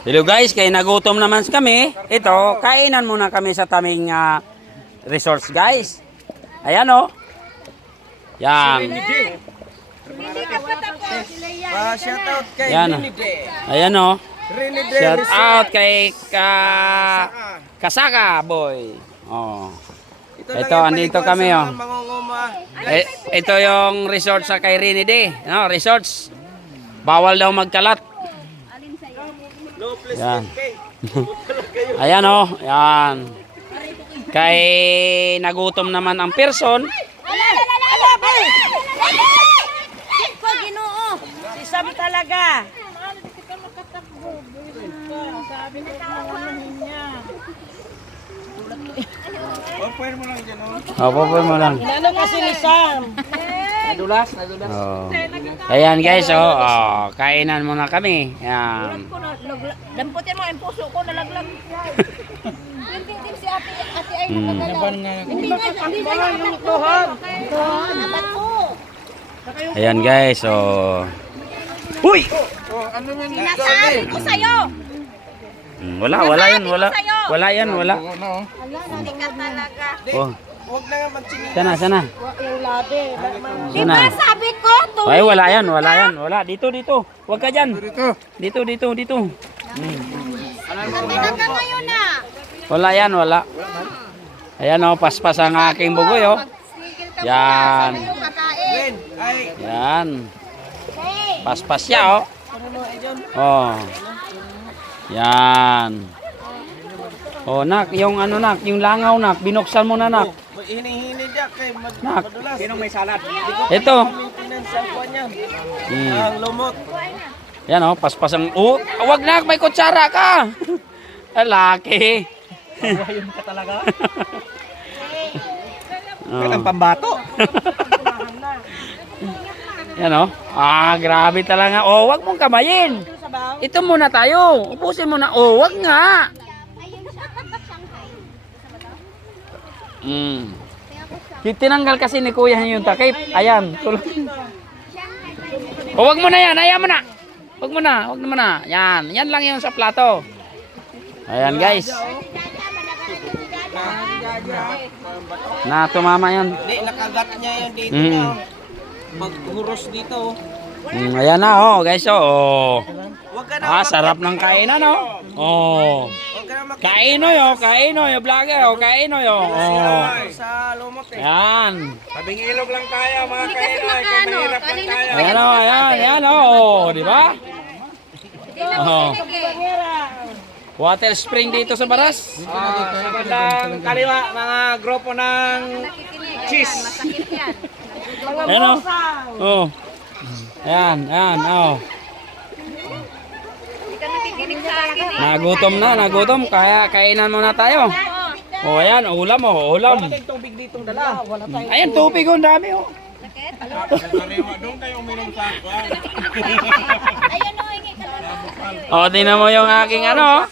Hello guys, kaya nagutom naman kami. Ito, kainan muna kami sa taming resorts guys. Ayan o. Yan. Shout out kay Yan. Ayan o. Shout out kay Kasaka boy. Oh. Ito, andito kami oh. Ito yung resort sa kay Rini D. No, resorts. Bawal daw magkalat. Yan. Ayan oh, yan. Kay nagutom naman ang person. Sabi talaga. Open mo lang dyan, Opo mo lang. Ano kasi ni Sam? Nadulas. Oh. Ayan guys, oh, kainan muna kami. Yan. Damputin mo, yung puso ko nalaglag. Hindi si ate ay nagalaw. Hindi nga yung tuhod. Ayan guys, oh. Uy! Ano man Sinasabi ko sa'yo. Wala yan, wala. Wala yan, wala. Hindi ka talaga. Oh, Huwag na nga magsinigil. sana. Yung labi. Di ba sabi ko? Ay, wala yan, wala yan. Wala, dito. Huwag ka dyan. Dito. Talaga ngayon na. Wala yan, wala. Ayan oh, paspas ang aking bugoy oh. Yan. Ren, ay. Yan. Paspas siya oh. Oh. Yan. Oh, nak, yung ano nak, yung langaw nak, binuksan mo na nak. Hini-hini dyan kay Nak. madulas. Sinong may salad? Ito. Maintenance ang kuwan yan. Hmm. Ang lumot. Yan oh, paspas ang wag nak, may kutsara ka. Laki. Ayun ka talaga. Oh. Ang pambato. Yan oh. Grabe talaga. Oh, wag mong kamayin. Ito muna tayo. Ubusin mo na. Oh, wag nga. Tinanggal kasi ni kuya yung takip. Ayan. Oh, wag mo na yan. Ayan mo na. Wag mo na. Yan. Yan lang yung sa plato. Ayan guys. Na tumama yan. Hindi, nakagat niya yan dito Mm. na. Maghuros dito. Ayan na oh guys oh. Huwag ka na Sarap ng kainan oh. Oh. Huwag ka na Kainoy, vlogger oh, kainoy oh. Oh. sa lumot eh. Ayan. Tabing ilog lang tayo mga kainay. Kung mahirap lang tayo. Ayan oh, ayan oh, di ba? Oh. Water spring dito sa Baras. Sa bandang kaliwa, mga grupo ng cheese. Ayan oh. Oh. Ayan, oh. Nagutom. Kaya kainan muna tayo. Oh, ayan, ulam. May tubig ditong dala. Ayan, tubig oh, dami oh. Doon kayo uminom sa kuwan. Oh, tingnan mo yung aking ano.